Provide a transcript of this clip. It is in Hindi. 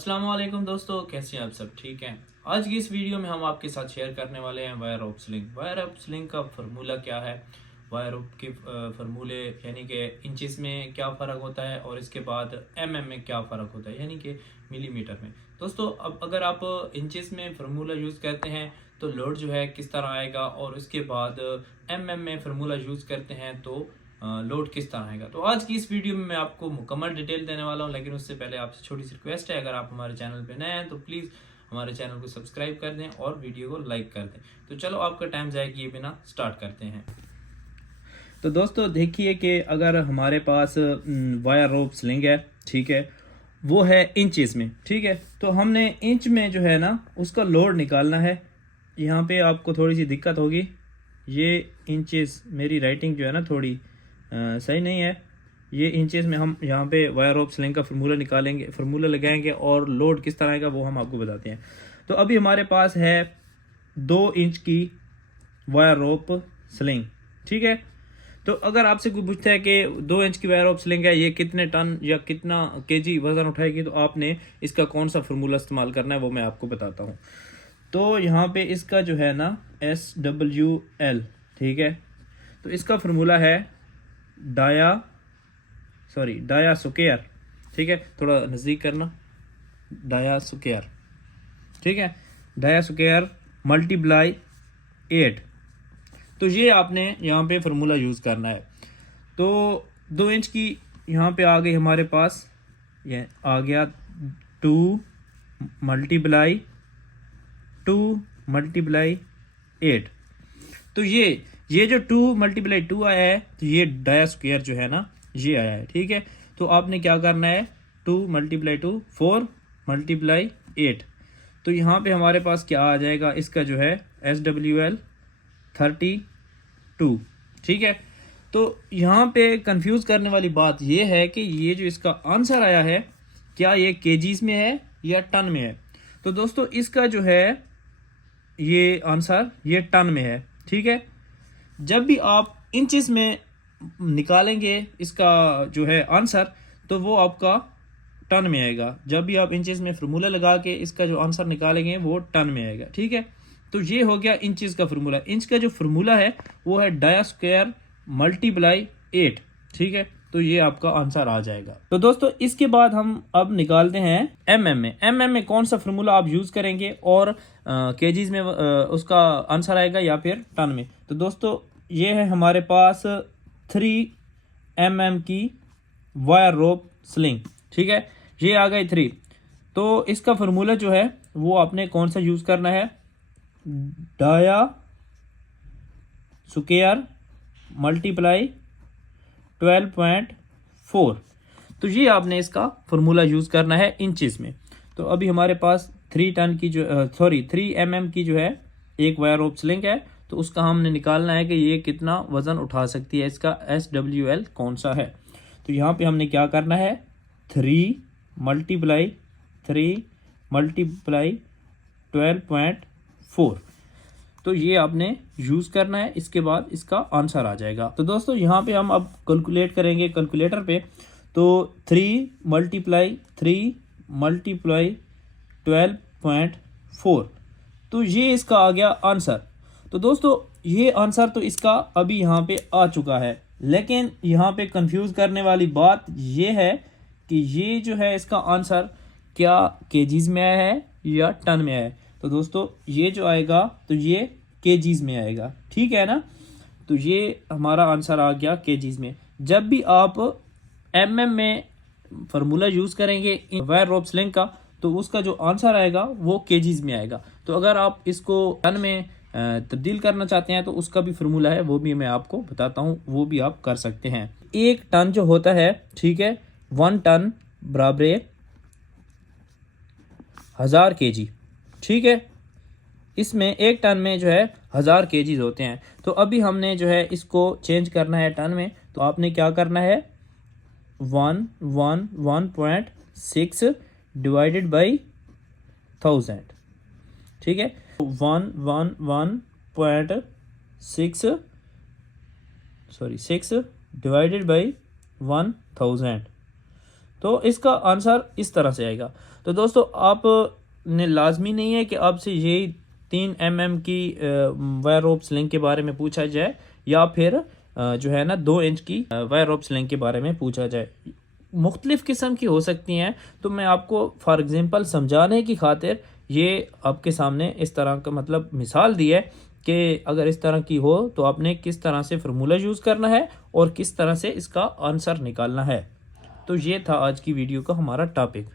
अस्सलाम वालेकुम दोस्तों, कैसे हैं आप सब? ठीक हैं। आज की इस वीडियो में हम आपके साथ शेयर करने वाले हैं wire rope sling. Wire rope sling का फार्मूला क्या है, वायर रोप के फार्मूले यानी कि इंचेस में क्या फ़र्क होता है और इसके बाद एमएम में क्या फ़र्क होता है यानी कि मिलीमीटर में। दोस्तों, अब अगर आप इंचेस में फार्मूला यूज़ करते हैं तो लोड जो है किस तरह आएगा, और उसके बाद एमएम में फार्मूला यूज़ करते हैं तो लोड किस तरह आएगा। तो आज की इस वीडियो में मैं आपको मुकम्मल डिटेल देने वाला हूं, लेकिन उससे पहले आपसे छोटी सी रिक्वेस्ट है, अगर आप हमारे चैनल पे नए हैं तो प्लीज़ हमारे चैनल को सब्सक्राइब कर दें और वीडियो को लाइक कर दें। तो चलो आपका टाइम जाए किए बिना स्टार्ट करते हैं। तो दोस्तों देखिए कि अगर हमारे पास वायर रोप स्लिंग है, ठीक है, वो है इंचेस में, ठीक है, तो हमने इंच में जो है ना उसका लोड निकालना है। यहाँ पे आपको थोड़ी सी दिक्कत होगी, ये इंचेस मेरी राइटिंग जो है ना थोड़ी सही नहीं है। ये इंचेस में हम यहाँ पे वायर रोप स्लिंग का फार्मूला निकालेंगे, फार्मूला लगाएंगे और लोड किस तरह आएगा वो हम आपको बताते हैं। तो अभी हमारे पास है 2 इंच की वायर रोप स्लिंग, ठीक है। तो अगर आपसे कोई पूछता है कि 2 इंच की वायर रोप स्लिंग है, ये कितने टन या कितना केजी वजन उठाएगी, तो आपने इसका कौन सा फार्मूला इस्तेमाल करना है वो मैं आपको बताता हूँ। तो यहाँ पे इसका जो है ना SWL, ठीक है, तो इसका फार्मूला है डाया स्क्वायर, ठीक है, थोड़ा नज़दीक करना, डाया स्क्वायर, ठीक है, डाया स्क्वायर मल्टीप्लाई 8। तो ये आपने यहाँ पे फार्मूला यूज़ करना है। तो 2 इंच की यहाँ पे आ गई हमारे पास, ये आ गया 2 मल्टीप्लाई 8। तो ये जो 2 मल्टीप्लाई 2 आया है, तो ये डाया स्क्वायर जो है ना ये आया है, ठीक है। तो आपने क्या करना है, 2 मल्टीप्लाई 2 4 मल्टीप्लाई 8। तो यहाँ पे हमारे पास क्या आ जाएगा, इसका जो है SWL 32, ठीक है। तो यहाँ पे कंफ्यूज करने वाली बात ये है कि ये जो इसका आंसर आया है, क्या ये केजीज में है या टन में है। तो दोस्तों इसका जो है ये आंसर ये टन में है, ठीक है। जब भी आप इंचेस में निकालेंगे इसका जो है आंसर, तो वो आपका टन में आएगा। जब भी आप इंचेस में फार्मूला लगा के इसका जो आंसर निकालेंगे वो टन में आएगा, ठीक है। तो ये हो गया इंचेस का फार्मूला। इंच का जो फार्मूला है वो है डाया स्क्वायर मल्टीप्लाई 8, ठीक है। तो ये आपका आंसर आ जाएगा। तो दोस्तों इसके बाद हम अब निकालते हैं एमएम में। एमएम में कौन सा फार्मूला आप यूज करेंगे और केजीज में उसका आंसर आएगा या फिर टन में। तो दोस्तों ये है हमारे पास 3 mm की वायर रोप स्लिंग, ठीक है, ये आ गई 3। तो इसका फार्मूला जो है वो आपने कौन सा यूज करना है, डाया स्क्वायर मल्टीप्लाई 12.4। तो ये आपने इसका फार्मूला यूज करना है इंचेस में। तो अभी हमारे पास 3 mm की जो है एक वायर रोप स्लिंग है, तो उसका हमने निकालना है कि ये कितना वजन उठा सकती है, इसका SWL कौन सा है। तो यहाँ पे हमने क्या करना है, 3 मल्टीप्लाई 12.4। तो ये आपने यूज़ करना है, इसके बाद इसका आंसर आ जाएगा। तो दोस्तों यहाँ पे हम अब कैलकुलेट करेंगे कैलकुलेटर पे। तो 3 मल्टीप्लाई 12.4, तो ये इसका आ गया आंसर। तो दोस्तों ये आंसर तो इसका अभी यहाँ पे आ चुका है, लेकिन यहाँ पे कंफ्यूज करने वाली बात ये है कि ये जो है इसका आंसर क्या केजीज में आया है या टन में आया है। तो दोस्तों ये जो आएगा तो ये केजीज में आएगा, ठीक है ना। तो ये हमारा आंसर आ गया केजीज में। जब भी आप एमएम में फार्मूला यूज़ करेंगे वायर रोप स्लिंग का, तो उसका जो आंसर आएगा वो केजीज में आएगा। तो अगर आप इसको टन में तब्दील करना चाहते हैं तो उसका भी फार्मूला है, वो भी मैं आपको बताता हूँ, वो भी आप कर सकते हैं। 1 टन जो होता है, ठीक है, 1 टन बराबर 1000 kg, ठीक है। इसमें 1 टन में जो है 1000 kg होते हैं। तो अभी हमने जो है इसको चेंज करना है टन में। तो आपने क्या करना है, 111.6 डिवाइडेड बाई 1000, ठीक है। 6 डिवाइडेड बाई 1000। तो इसका आंसर इस तरह से आएगा। तो दोस्तों आपने लाजमी नहीं है कि आपसे यही 3 mm की वायर रोप स्लिंग के बारे में पूछा जाए या फिर जो है ना 2 इंच की वायर रोप स्लिंग के बारे में पूछा जाए। मुख्तलिफ किस्म की हो सकती हैं। तो मैं आपको फॉर एग्जांपल समझाने की खातिर ये आपके सामने इस तरह का मतलब मिसाल दी है कि अगर इस तरह की हो तो आपने किस तरह से फार्मूला यूज़ करना है और किस तरह से इसका आंसर निकालना है। तो ये था आज की वीडियो का हमारा टॉपिक।